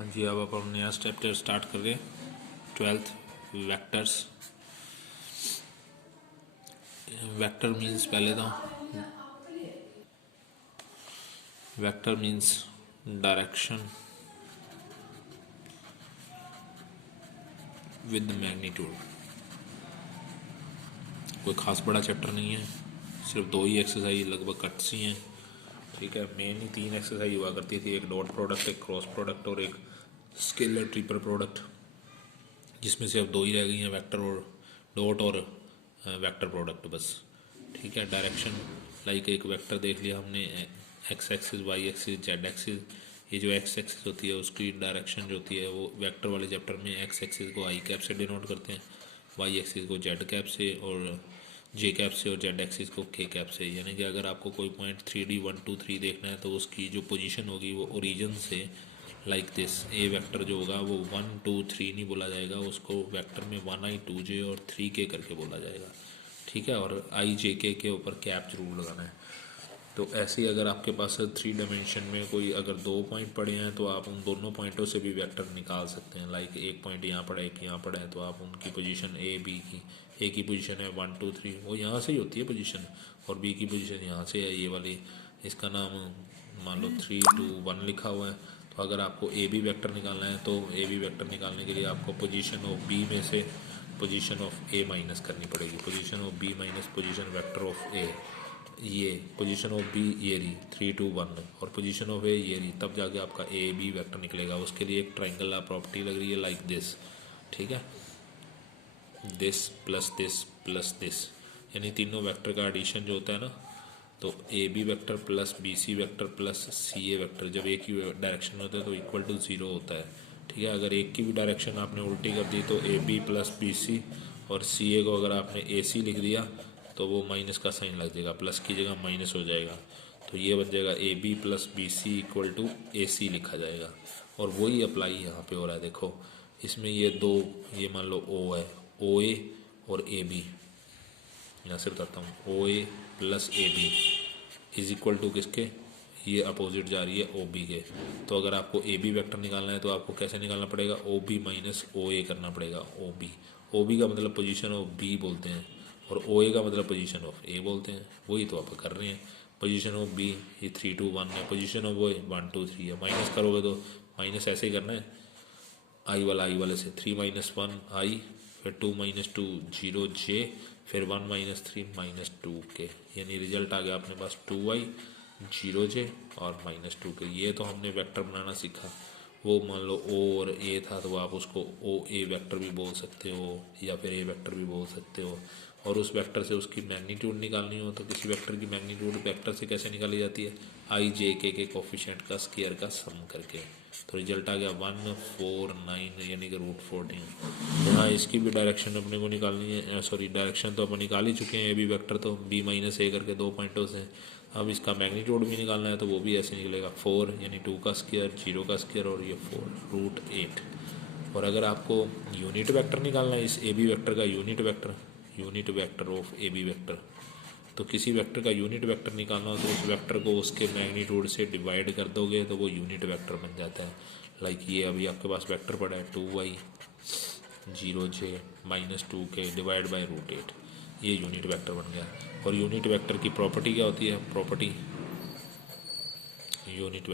हाँ जी, अब आप अपना नया चैप्टर स्टार्ट कर रहे हैं 12th वेक्टर्स। वेक्टर मीन्स पहले तो vector means direction with magnitude. कोई खास बड़ा चैप्टर नहीं है, सिर्फ दो ही एक्सरसाइज लगभग कट्स ही हैं। ठीक है, मेनली 3 एक्सरसाइज हुआ करती थी, एक डॉट प्रोडक्ट, एक क्रॉस प्रोडक्ट और एक स्केलर ट्रिपल प्रोडक्ट, जिसमें से अब 2 ही रह गई हैं, वेक्टर और डॉट और वेक्टर प्रोडक्ट बस। ठीक है, डायरेक्शन लाइक एक वेक्टर देख लिया हमने, x axis, y axis, z axis. ये जो एक्स एक्सिस होती है उसकी डायरेक्शन जो होती है वो वेक्टर वाले चैप्टर में एक्स एक्सिस को आई कैप से डिनोट करते हैं, वाई एक्सिस को जेड कैप से और जे कैप से और जेड एक्सिस को के कैप से। यानी कि अगर आपको कोई पॉइंट 3D 1 2 3 देखना है तो उसकी जो पोजीशन होगी वो ओरिजिन से लाइक दिस, ए वेक्टर जो होगा वो 1 2 3 नहीं बोला जाएगा, उसको वेक्टर में 1i 2j और 3k करके बोला जाएगा। ठीक है, और आई जे के ऊपर कैप जरूर लगाना है। तो ऐसे ही अगर आपके पास 3 डायमेंशन में कोई अगर 2 पॉइंट पड़े हैं तो आप उन दोनों पॉइंटों से भी वेक्टर निकाल सकते हैं। लाइक एक पॉइंट यहाँ पड़ा है, एक यहाँ पड़ा है, तो आप उनकी पोजीशन ए बी की, ए की पोजीशन है 1 2 3, वो यहाँ से ही होती है पोजीशन, और बी की पोजीशन यहाँ से है, ये वाली, इसका नाम मान लो 3 2 1 लिखा हुआ है। तो अगर आपको ए बी वेक्टर निकालना है तो ए बी वेक्टर निकालने के लिए आपको पोजीशन ऑफ बी में से पोजीशन ऑफ ए माइनस करनी पड़ेगी। Position of B minus position vector of A, ये पोजीशन ऑफ बी ये रही 3 2 1, और पोजीशन ऑफ ए ये रही, तब जाके आपका ए बी वेक्टर निकलेगा। उसके लिए एक ट्राइंगल प्रॉपर्टी लग रही है लाइक दिस। ठीक है, दिस प्लस दिस, यानी तीनों वेक्टर का एडिशन जो होता है ना, तो A B vector plus B C vector plus C A vector जब एक ही डायरेक्शन में होता है तो इक्वल टू 0 होता है। ठीक है, अगर एक की भी डायरेक्शन आपने उल्टी कर दी तो A B plus B C, और सी ए को अगर आपने ए सी लिख दिया तो वो माइनस का साइन लग जाएगा, प्लस की जगह माइनस हो जाएगा, तो ये बन जाएगा A B plus B C equal to A C लिखा जाएगा। और वही अप्लाई यहाँ पे हो रहा है। देखो इसमें ये दो, ये मान लो ओ है, ओ ए और ए बी, यहाँ से बताता हूँ, O A plus A B is equal to किसके, ये अपोजिट जा रही है ओ बी के। तो अगर आपको ए बी वैक्टर निकालना है तो आपको कैसे निकालना पड़ेगा, ओ बी माइनस ओ ए करना पड़ेगा। ओ बी का मतलब पोजीशन ऑफ बी बोलते हैं, और ओ ए का मतलब पोजीशन ऑफ ए बोलते हैं। वही तो आप कर रहे हैं, पोजीशन ऑफ बी ये 3 2 1 है, पोजीशन ऑफ ओ ए 1 2 3 है। माइनस करोगे तो माइनस ऐसे ही करना है, आई वाले से 3 - 1 आई, फिर 2 - 2 0 जे, फिर 1 - 3 -2 के, यानी रिजल्ट आ गया अपने पास 2i 0 जे और -2 के। ये तो हमने वेक्टर बनाना सीखा। वो मान लो ओ और ए था तो आप उसको ओ ए वेक्टर भी बोल सकते हो या फिर ए वेक्टर भी बोल सकते हो। और उस वेक्टर से उसकी मैग्नीट्यूड निकालनी हो तो किसी वेक्टर की मैग्नीट्यूड वेक्टर से कैसे निकाली जाती है, आई जे के कोफिशिएंट का स्क्वायर का सम करके। तो रिजल्ट आ गया 1 4 9 यानी कि √14। यहाँ इसकी भी डायरेक्शन अपने को निकालनी है, सॉरी डायरेक्शन तो अपन निकाल ही चुके हैं, ए बी वेक्टर तो बी माइनस ए करके 2 पॉइंटों से। अब इसका मैग्नीट्यूड भी निकालना है तो वो भी ऐसे निकलेगा 4 यानी 2 का स्क्वायर, 0 का स्क्वायर और ये 4 √8। और अगर आपको यूनिट वेक्टर निकालना है इस ए बी वेक्टर का, unit vector of A B vector, तो किसी वेक्टर का यूनिट वेक्टर निकालना हो तो उस वेक्टर को उसके मैग्नीट्यूड से डिवाइड कर दोगे तो वो यूनिट वेक्टर बन जाता है। लाइक ये अभी आपके पास वेक्टर पड़ा है 2y 0 j -2 के डिवाइड बाय √8, ये यूनिट वेक्टर बन गया। और यूनिट वेक्टर की प्रॉपर्टी क्या होती है, प्रॉपर्टी यूनिट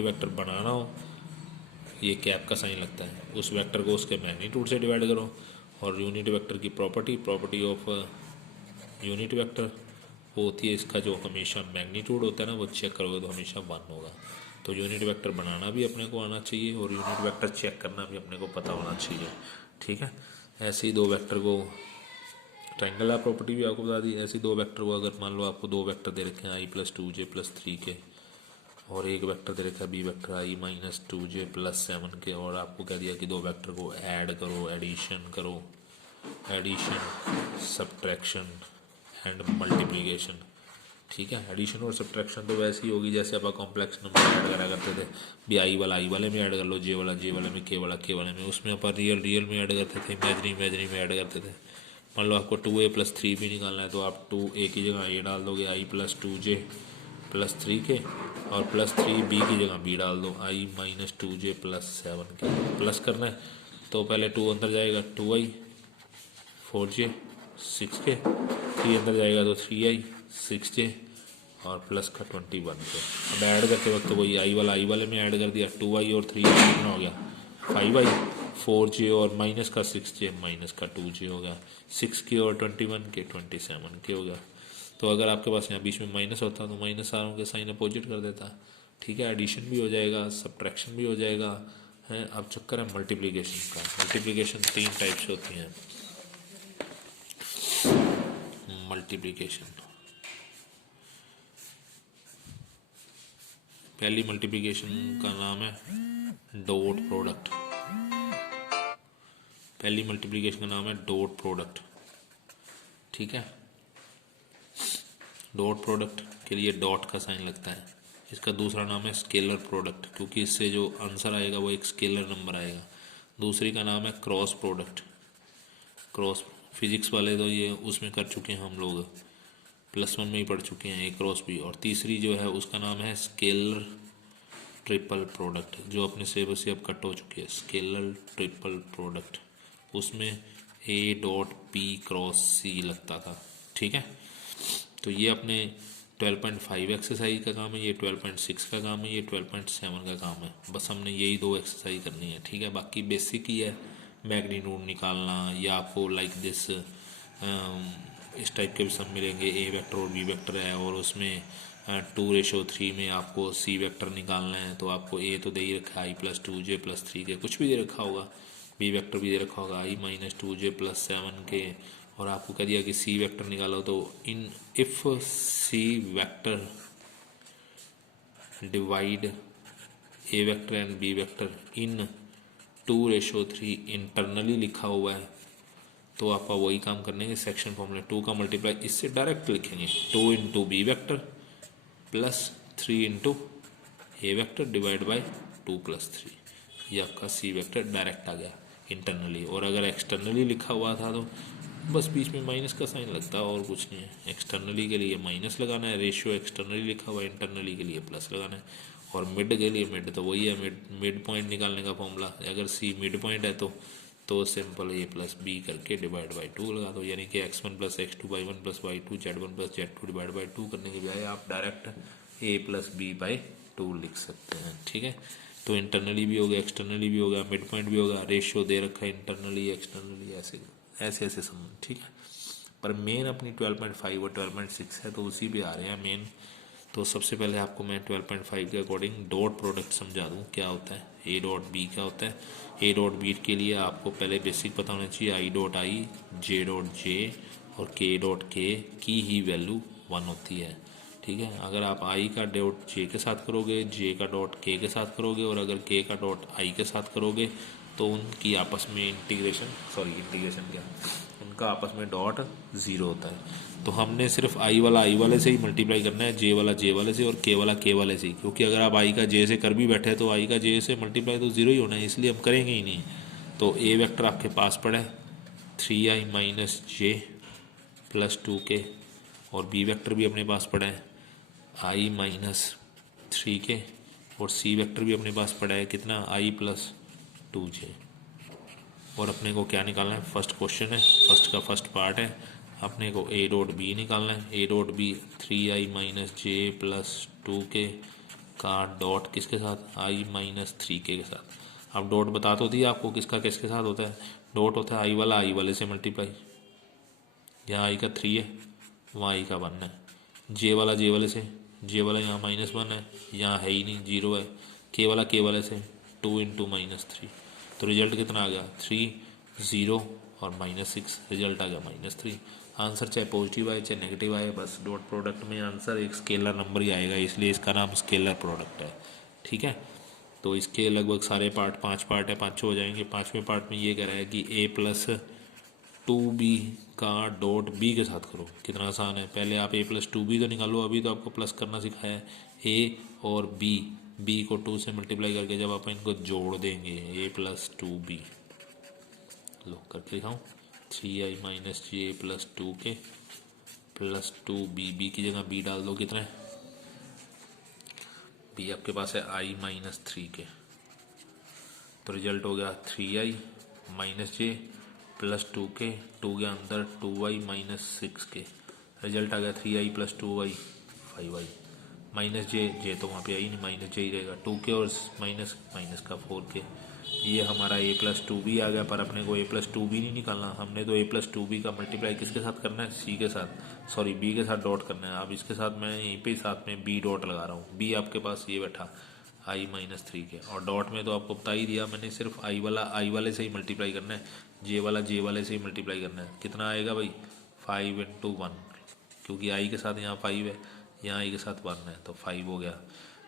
वेक्टर बनाना हो ये कैप का साइन लगता है, उस वेक्टर को उसके मैग्नीट्यूड से डिवाइड करो। और यूनिट वेक्टर की प्रॉपर्टी ऑफ यूनिट वेक्टर वो होती है इसका जो हमेशा मैग्नीट्यूड होता है ना वो चेक करोगे तो हमेशा 1 होगा। तो यूनिट वेक्टर बनाना भी अपने को आना चाहिए और यूनिट वेक्टर चेक करना भी अपने को पता होना चाहिए। ठीक है, ऐसे ही 2 वेक्टर को ट्रायंगल प्रॉपर्टी भी आपको बता दी। ऐसे ही 2 वेक्टर को अगर मान लो आपको 2 वेक्टर दे रखे हैं i + 2j + 3k, और एक वेक्टर दे रखा है B vector i - 2j + 7k, और आपको कह दिया कि 2 वेक्टर को ऐड करो, एडिशन सब्ट्रैक्शन एंड मल्टीप्लिकेशन। ठीक है, एडिशन और सब्ट्रैक्शन तो वैसे ही होगी जैसे आप कॉम्प्लेक्स नंबर ऐड करा करते थे, भी आई वाले में ऐड कर लो, जे वाले में, के वाले में। उसमें अपन रियल में ऐड करते थे, इमेजरी में ऐड करते थे। मान लो आपको 2a + 3b निकालना है तो आप 2a की जगह a डाल दोगे, i + 2j +3k और +3b की जगह b डाल दो, i minus 2j plus 7k। Plus करना है तो पहले 2 अंदर जाएगा 2i 4j 6k, 3 अंदर जाएगा तो 3i 6j और प्लस का 21k। अब ऐड करते वक्त वही आई वाले में ऐड कर दिया, 2i और 3i कितना हो गया 5i, 4j और माइनस का 6j माइनस का 2j हो गया, 6k और 21k 27k हो गया। तो अगर आपके पास यहाँ बीच में माइनस होता तो माइनस आरों के साइन अपोजिट कर देता, ठीक है। एडिशन भी हो जाएगा, सब्ट्रैक्शन भी हो जाएगा, है। अब चक्कर है मल्टीप्लिकेशन का। मल्टीप्लिकेशन 3 टाइप से होती हैं। मल्टीप्लिकेशन, पहली मल्टीप्लिकेशन का नाम है डॉट प्रोडक्ट। पहली मल्टीप्लिकेशन का नाम है डॉट प्रोडक्ट, ठीक है। डॉट प्रोडक्ट के लिए डॉट का साइन लगता है। इसका दूसरा नाम है स्केलर प्रोडक्ट, क्योंकि इससे जो आंसर आएगा वो एक स्केलर नंबर आएगा। दूसरी का नाम है क्रॉस प्रोडक्ट। क्रॉस फिजिक्स वाले तो ये उसमें कर चुके हैं हम लोग, +1 में ही पढ़ चुके हैं, ए क्रॉस बी। और तीसरी जो है उसका नाम है स्केलर ट्रिपल प्रोडक्ट, जो अपने सिलेबस से अब कट हो चुकी है। स्केलर ट्रिपल प्रोडक्ट, उसमें ए डॉट पी क्रॉस सी लगता था, ठीक है। तो ये अपने 12.5 एक्सरसाइज का काम है, ये 12.6 का काम है, ये 12.7 का काम है। बस हमने यही 2 एक्सरसाइज करनी है, ठीक है। बाकी बेसिक ही है, मैग्नीट्यूड निकालना, या आपको लाइक दिस इस टाइप के भी सब मिलेंगे। ए वेक्टर और बी वेक्टर है और उसमें 2:3 में आपको सी वेक्टर निकालना है। तो आपको ए तो दे ही रखा है i + 2j + 3k, कुछ भी दे रखा होगा। बी वेक्टर भी दे रखा होगा i - 2j + 7k। और आपको कह दिया कि सी वेक्टर निकालो, तो इन if C vector divide A vector and B vector in 2:3 internally लिखा हुआ है, तो आप वही काम करने के सेक्शन फॉर्मूला 2 का मल्टीप्लाई इससे डायरेक्ट लिखेंगे। 2 × B vector plus 3 × A vector divide by 2 + 3, ये आपका सी वेक्टर डायरेक्ट आ गया इंटरनली। और अगर एक्सटर्नली लिखा हुआ था तो बस बीच में माइनस का साइन लगता है और कुछ नहीं है। एक्सटर्नली के लिए माइनस लगाना है, रेशियो एक्सटर्नली लिखा हुआ है, इंटरनली के लिए प्लस लगाना है। और मिड के लिए मिड तो वही है, मिड पॉइंट निकालने का फॉर्मूला। अगर सी मिड पॉइंट है तो सिंपल a + b करके डिवाइड बाय 2 लगा दो, यानी कि x1 + x2 y1 + y2 z1 + z2 divide by 2 करने के बजाय आप डायरेक्ट a + b/2 लिख सकते हैं, ठीक है। तो इंटरनली भी हो गया, एक्सटर्नली भी हो गया, मिड पॉइंट भी होगा, रेशियो दे रखा है इंटरनली एक्सटर्नली, ऐसे संबंध, ठीक है। पर मेन अपनी 12.5 और 12.6 है, तो उसी पे आ रहे हैं मेन। तो सबसे पहले आपको मैं 12.5 के अकॉर्डिंग डॉट प्रोडक्ट समझा दूँ क्या होता है, ए डॉट बी क्या होता है। ए डॉट बी के लिए आपको पहले बेसिक पता होना चाहिए, I dot I, J dot J और के डॉट के की ही वैल्यू 1 होती है, ठीक है। अगर आप आई का डॉट जे के साथ करोगे, जे का डॉट के साथ करोगे, और अगर के का डॉट आई के साथ करोगे, तो उनकी आपस में इंटीग्रेशन क्या, उनका आपस में डॉट 0 होता है। तो हमने सिर्फ आई वाले से ही मल्टीप्लाई करना है, जे वाले से और के वाले से ही, क्योंकि अगर आप आई का जे से कर भी बैठे तो आई का जे से मल्टीप्लाई तो 0 ही होना है, इसलिए हम करेंगे ही नहीं। तो ए वेक्टर आपके पास पड़ा है 3i - j + 2k, और बी वेक्टर भी अपने पास पड़ा है i - 3k, और सी वेक्टर भी अपने पास पड़ा है कितना, i + 2j। और अपने को क्या निकालना है, फर्स्ट क्वेश्चन है, फर्स्ट पार्ट है, अपने को ए डॉट बी निकालना है। A dot B 3i - j + 2k का डॉट किसके साथ, i - 3k के साथ। अब डॉट बता तो दिया आपको किसका किसके साथ होता है। डॉट होता है आई वाले से मल्टीप्लाई, यहाँ i का 3 है, वहाँ i का 1 है। जे वाले से, जे वाला यहाँ -1 है, यहाँ है ही नहीं, 0 है। के वाले से 2 × -3, तो रिजल्ट कितना आ गया 3, 0 और -6, रिजल्ट आ गया -3। आंसर चाहे पॉजिटिव आए चाहे नेगेटिव आए, बस डॉट प्रोडक्ट में आंसर एक स्केलर नंबर ही आएगा, इसलिए इसका नाम स्केलर प्रोडक्ट है, ठीक है। तो इसके लगभग सारे पार्ट 5 पार्ट है, 5 हो जाएंगे। 5वें पार्ट में ये कह रहा है कि a + 2b का डॉट b के साथ करो। कितना आसान है, पहले आप a + 2b तो निकालो, अभी तो आपको प्लस करना सिखाया है। a और b को 2 से मल्टीप्लाई करके जब आप इनको जोड़ देंगे, a + 2b, लो करके दिखाऊँ, 3i - j + 2k + 2b, b की जगह b डाल दो, कितना है बी आपके पास है i माइनस 3 के, तो रिजल्ट हो गया 3i माइनस जे प्लस 2 के, 2 के अंदर 2i माइनस 6 के, रिजल्ट आ गया 3i plus 2i 5i minus जे तो वहाँ पे आई नहीं, माइनस जे ही रहेगा, 2 के और माइनस माइनस का 4 के। ये हमारा a प्लस 2b आ गया, पर अपने को a प्लस 2b नहीं निकालना, हमने तो a प्लस 2b का मल्टीप्लाई किसके साथ करना है, c के साथ, सॉरी b के साथ डॉट करना है। अब इसके साथ मैं यहीं पे साथ में b डॉट लगा रहा हूँ, b आपके पास ये बैठा i माइनस 3 के, और डॉट में तो आपको बता ही दिया मैंने, सिर्फ i वाले से ही मल्टीप्लाई करना है, j वाले से ही मल्टीप्लाई करना है। कितना आएगा भाई 5 इंटू 1, क्योंकि i के साथ यहाँ 5 है, यहाँ i के साथ 1 है तो 5 हो गया,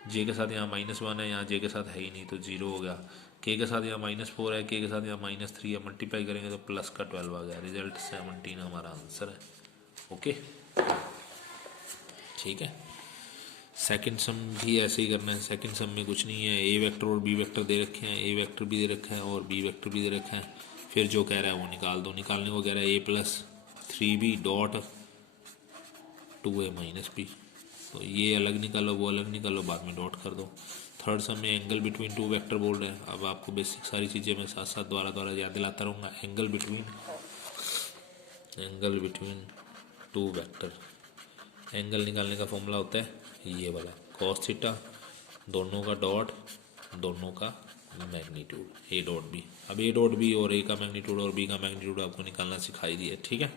j के साथ यहाँ माइनस 1 है, यहाँ j के साथ है ही नहीं तो 0 हो गया, k के साथ यहाँ माइनस 4 है, k के साथ यहाँ माइनस 3 है, मल्टीप्लाई करेंगे तो प्लस का 12 आ गया, रिजल्ट 17 हमारा आंसर है। ओके ठीक है। सेकंड सम भी ऐसे ही करना है। सेकंड सम में कुछ नहीं है, ए वेक्टर और बी वेक्टर दे रखे हैं, ए वेक्टर भी दे रखा है और बी वेक्टर भी दे रखा है, फिर जो कह रहा है वो निकाल दो। निकालने को कह रहा है A plus 3b dot 2a minus B, तो ये अलग निकालो वो अलग निकालो, बाद में डॉट कर दो। थर्ड सम में एंगल बिटवीन टू वेक्टर बोल रहे हैं। अब आपको बेसिक सारी चीज़ें मैं साथ साथ द्वारा याद दिलाता रहूँगा। Angle between two vector, angle निकालने का फॉर्मूला होता है ये वाला, कॉस थीटा, दोनों का डॉट, दोनों का मैग्नीट्यूड, ए डॉट बी। अब ए डॉट बी और ए का मैग्नीट्यूड और बी का मैग्नीट्यूड आपको निकालना सिखाई दिया, ठीक है।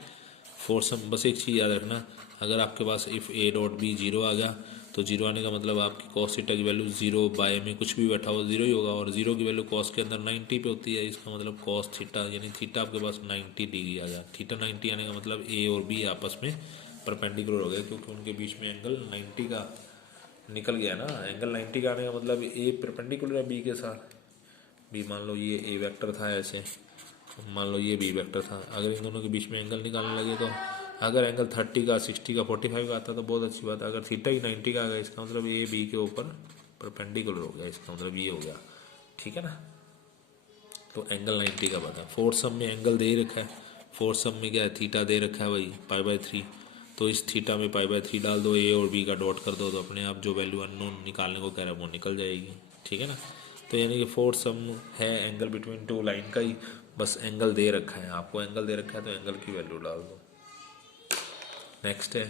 फोर्थ सम बस एक चीज़ याद रखना, अगर आपके पास इफ़ ए डॉट बी 0 आ गया तो 0 आने का मतलब आपकी कॉस थीटा की वैल्यू 0 बाय में कुछ भी बैठा हो 0 ही होगा, और 0 की वैल्यू कॉस के अंदर 90 पे होती है, इसका मतलब कॉस थीटा यानी थीटा आपके पास 90 डिग्री आ गया। थीटा 90 आने का मतलब ए और बी आपस में परपेंडिकुलर हो गए, क्योंकि उनके बीच में एंगल 90 का निकल गया ना। एंगल 90 का आने का मतलब ए परपेंडिकुलर है बी के साथ। बी मान लो ये ए वेक्टर था ऐसे, मान लो ये बी वेक्टर था, अगर इन दोनों के बीच में एंगल निकालने लगे तो अगर एंगल 30 का 60 का 45 का आता तो बहुत अच्छी बात है, अगर थीटा ही 90 का आ गया इसका मतलब ए बी के ऊपर परपेंडिकुलर हो गया, इसका मतलब ये हो गया, ठीक है ना। तो एंगल 90 का पता है। फोर्थ सम में एंगल दे ही रखा है, फोर्थ सम में क्या है थीटा दे रखा है भाई π/3, तो इस थीटा में π/3 डाल दो, ए और बी का डॉट कर दो, तो अपने आप जो वैल्यू अननोन निकालने को कह रहा है वो निकल जाएगी, ठीक है ना। तो यानी कि फोर्थ सम है एंगल बिटवीन टू लाइन का ही, बस एंगल दे रखा है आपको, एंगल दे रखा है तो एंगल की वैल्यू डाल दो। नेक्स्ट है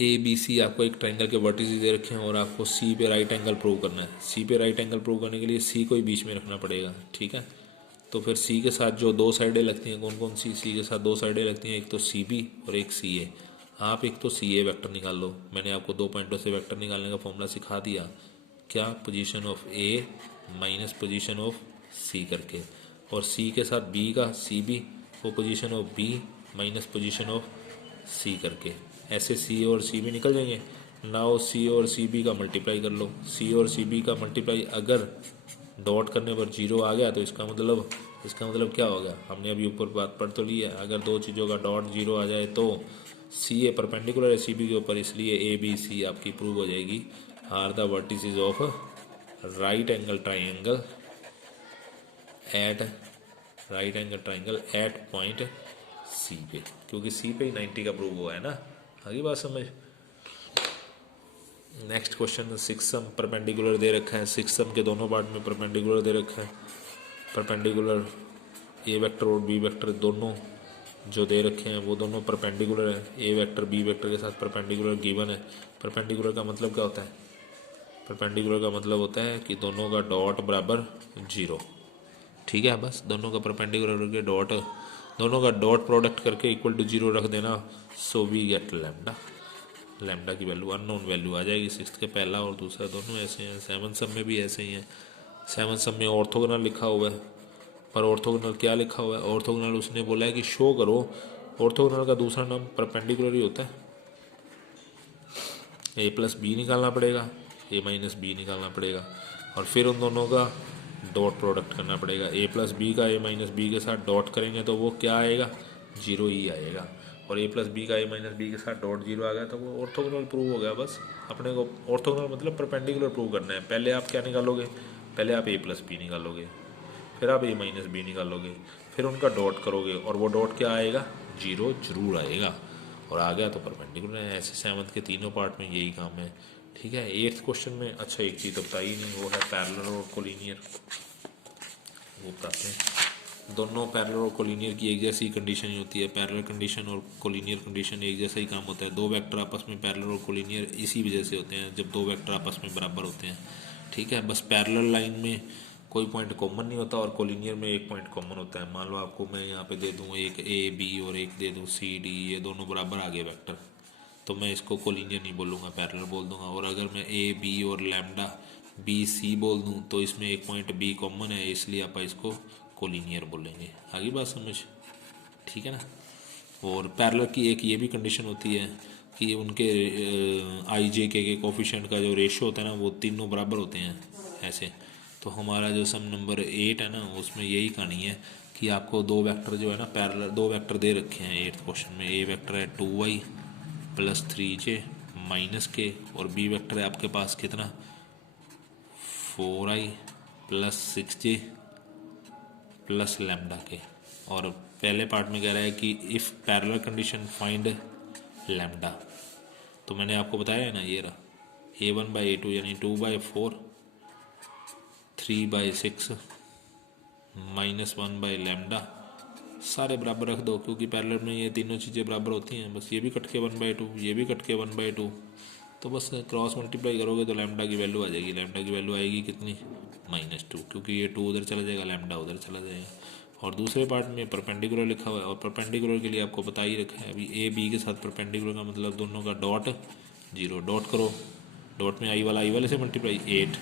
ए बी सी, आपको एक ट्रायंगल के वर्टिसेस दे रखे हैं और आपको सी पे राइट एंगल प्रूव करना है। सी पे राइट एंगल प्रूव करने के लिए सी को ही बीच में रखना पड़ेगा, ठीक है। तो फिर सी के साथ जो दो साइडें लगती हैं, कौन कौन सी सी के साथ दो साइडें लगती हैं, एक तो सी बी और एक सी ए। आप एक तो सी ए वैक्टर निकाल लो, मैंने आपको 2 पॉइंटों से वैक्टर निकालने का फॉर्मूला सिखा दिया, क्या, position of A minus position of C करके, और सी के साथ बी का सी बी वो position of B minus position of C करके, ऐसे सी और सी बी निकल जाएंगे। नाउ सी और सी बी का मल्टीप्लाई कर लो, सी और सी बी का मल्टीप्लाई अगर डॉट करने पर 0 आ गया तो इसका मतलब क्या होगा, हमने अभी ऊपर बात पढ़ तो ली है, अगर दो चीज़ों का डॉट 0 आ जाए तो सी ए परपेंडिकुलर है सी बी के ऊपर, इसलिए ए बी सी आपकी प्रूव हो जाएगी are the vertices of right angle triangle at point C पे, क्योंकि सी पे ही 90 का प्रूव हुआ है ना। आगे बात समझ। Next question, six some perpendicular दे रखा है, सिक्स सम के दोनों पार्ट में परपेंडिकुलर दे रखा है। परपेंडिकुलर ए वेक्टर और बी वेक्टर दोनों जो दे रखे हैं वो दोनों परपेंडिकुलर है, ए वेक्टर बी वेक्टर के साथ परपेंडिकुलर गिवन है। परपेंडिकुलर का मतलब क्या होता है, परपेंडिकुलर का मतलब होता है कि दोनों का डॉट बराबर 0, ठीक है। बस दोनों का परपेंडिकुलर करके डॉट, दोनों का डॉट प्रोडक्ट करके इक्वल टू 0 रख देना, so we get lambda. Lambda की वैल्यू अननोन वैल्यू आ जाएगी। सिक्स्थ के पहला और दूसरा दोनों ऐसे हैं, सेवन सम में भी ऐसे ही हैं। सेवन सम में ऑर्थोगोनल लिखा हुआ है, पर ऑर्थोगोनल क्या लिखा हुआ है, ऑर्थोगोनल उसने बोला है कि शो करो, ऑर्थोगोनल का दूसरा नाम परपेंडिकुलर ही होता है। ए प्लस बी निकालना पड़ेगा, ए माइनस बी निकालना पड़ेगा, और फिर उन दोनों का डॉट प्रोडक्ट करना पड़ेगा। ए प्लस बी का ए माइनस बी के साथ डॉट करेंगे तो वो क्या आएगा, 0 ही आएगा, और ए प्लस बी का ए माइनस बी के साथ डॉट 0 आ गया तो वो ऑर्थोगोनल प्रूव हो गया। बस अपने को ऑर्थोगोनल मतलब परपेंडिकुलर प्रूव करना है। पहले आप क्या निकालोगे, पहले आप ए प्लस बी निकालोगे, फिर आप ए माइनस बी निकालोगे, फिर उनका डॉट करोगे, और वो डॉट क्या आएगा, 0 जरूर आएगा, और आ गया तो परपेंडिकुलर है। ऐसे सेवन्थ के तीनों पार्ट में यही काम है। ठीक है। 8th क्वेश्चन में अच्छा एक चीज़ तो बताई नहीं, वो है पैरेलल और कोलिनियर। वो बताते हैं। दोनों पैरेलल और कोलिनियर की एक जैसी कंडीशन ही होती है। पैरेलल कंडीशन और कोलिनियर कंडीशन एक जैसा ही काम होता है। दो वेक्टर आपस में पैरेलल और कोलिनियर इसी वजह से होते हैं जब दो वेक्टर आपस में बराबर होते हैं। ठीक है। बस पैरेलल लाइन में कोई पॉइंट कॉमन नहीं होता और कोलिनियर में एक पॉइंट कॉमन होता है। मान लो आपको मैं यहाँ पे दे दूँ एक ए बी और एक दे दूँ सी डी, ये दोनों बराबर आ गए वेक्टर, तो मैं इसको कोलिनियर नहीं बोलूँगा, पैरेलल बोल दूंगा। और अगर मैं ए बी और लैम्डा बी सी बोल दूँ तो इसमें एक पॉइंट बी कॉमन है, इसलिए आप इसको कोलिनियर बोलेंगे। आगे बात समझ, ठीक है ना। और पैरेलल की एक ये भी कंडीशन होती है कि उनके आई जे के कोफिशिएंट का जो रेशियो होता है ना, वो तीनों बराबर होते हैं ऐसे। तो हमारा जो सम नंबर 8 है ना, उसमें यही कहानी है कि आपको दो वेक्टर जो है ना पैरेलल, दो वेक्टर दे रखे हैं 8th क्वेश्चन में। ए वेक्टर है 2y प्लस 3j माइनस के, और बी वेक्टर है आपके पास कितना 4i plus 6j plus lambda के। और पहले पार्ट में कह रहा है कि if parallel condition find lambda, तो मैंने आपको बताया है ना, ये रहा a1/a2 यानी 2/4 3/6 माइनस 1/लैम्डा, सारे बराबर रख दो क्योंकि पैरेलल में ये तीनों चीज़ें बराबर होती हैं। बस ये भी कट के 1/2, ये भी कट के 1/2, तो बस क्रॉस मल्टीप्लाई करोगे तो लैम्डा की वैल्यू आ जाएगी। लैम्डा की वैल्यू आएगी कितनी -2, क्योंकि ये 2 उधर चला जाएगा, लैम्डा उधर चला जाएगा। और दूसरे पार्ट में परपेंडिकुलर लिखा हुआ है, और परपेंडिकुलर के लिए आपको बता ही रखा है अभी ए बी के साथ परपेंडिकुलर का मतलब दोनों का डॉट 0, डॉट करो, डॉट में आई वाला से मल्टीप्लाई 8,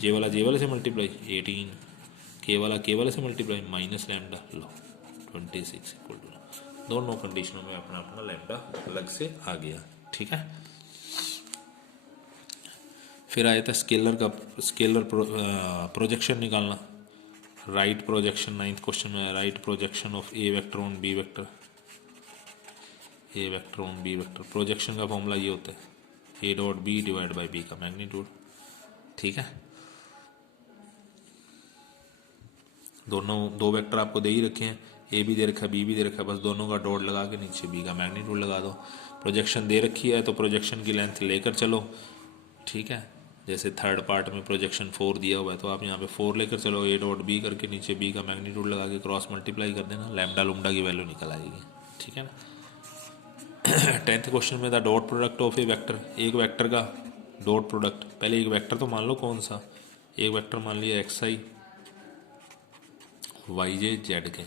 जे वाला जे वाले से मल्टीप्लाई 18, के वाले से मल्टीप्लाई माइनस लैम्डा, लो 26 इक्वल टू। दोनों कंडीशनों में अपना अपना लैम्डा अलग से आ गया, ठीक है। फिर आया था स्केलर प्रोजेक्शन निकालना। राइट प्रोजेक्शन 9th क्वेश्चन में, right projection of A vector on B vector, A vector on B vector. Projection का फॉर्मूला ये होता है A dot B divide by B का मैग्नीट्यूड, ठीक है। दोनों दो वेक्टर आपको दे ही रखे हैं, ए भी दे रखा है बी भी दे रखा है, बस दोनों का डॉट लगा के नीचे बी का मैग्नीट्यूड लगा दो। प्रोजेक्शन दे रखी है तो प्रोजेक्शन की लेंथ लेकर चलो, ठीक है। जैसे थर्ड पार्ट में प्रोजेक्शन 4 दिया हुआ है तो आप यहाँ पे 4 लेकर चलो, ए डॉट बी करके नीचे बी का मैग्नीट्यूड लगा के क्रॉस मल्टीप्लाई कर देना, लैम्डा लुम्डा की वैल्यू निकल आएगी, ठीक है ना। 10th क्वेश्चन में था dot product of A vector, एक वेक्टर का डॉट प्रोडक्ट। पहले एक वेक्टर तो मान लो कौन सा, एक वेक्टर मान लिया एक्स आई वाई जे जेड के।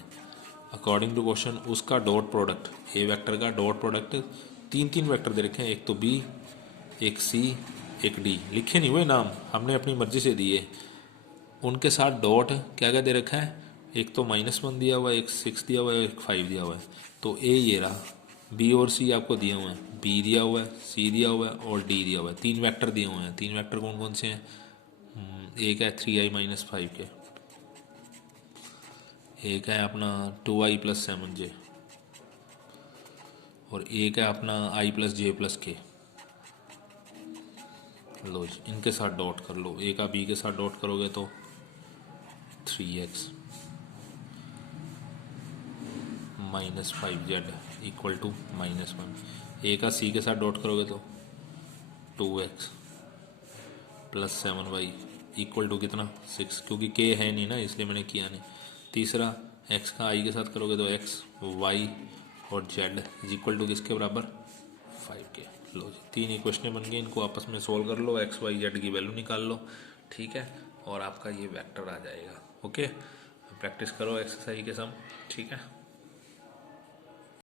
अकॉर्डिंग टू क्वेश्चन उसका डॉट प्रोडक्ट, ए वेक्टर का डॉट प्रोडक्ट, तीन वेक्टर दे रखे हैं, एक तो बी, एक सी, एक डी। लिखे नहीं हुए नाम, हमने अपनी मर्जी से दिए। उनके साथ डॉट क्या क्या दे रखा है, एक तो -1 दिया हुआ है, एक 6 दिया हुआ है, एक 5 दिया हुआ है। तो ए ये रहा, बी और सी आपको दिए हुए हैं, बी दिया हुआ है, सी दिया हुआ है और डी दिया हुआ है। 3 वेक्टर दिए हुए हैं। 3 वेक्टर कौन कौन से हैं, एक है 3i - 5 के, एक है अपना 2i + 7j, और एक है अपना i + j + k। लो जी, इनके साथ डॉट कर लो। ए का बी के साथ डॉट करोगे तो 3x - 5z इक्वल टू -1। ए का सी के साथ डॉट करोगे तो 2x + 7y इक्वल टू कितना 6, क्योंकि के है नहीं ना इसलिए मैंने किया नहीं। तीसरा x का i के साथ करोगे तो x, y और z इक्वल टू किसके बराबर 5 के। लो जी, 3 इक्वेशनें बन गई, इनको आपस में सोल्व कर लो, एक्स वाई जेड की वैल्यू निकाल लो, ठीक है। और आपका ये वेक्टर आ जाएगा। ओके, प्रैक्टिस करो एक्सरसाइज के सम, ठीक है।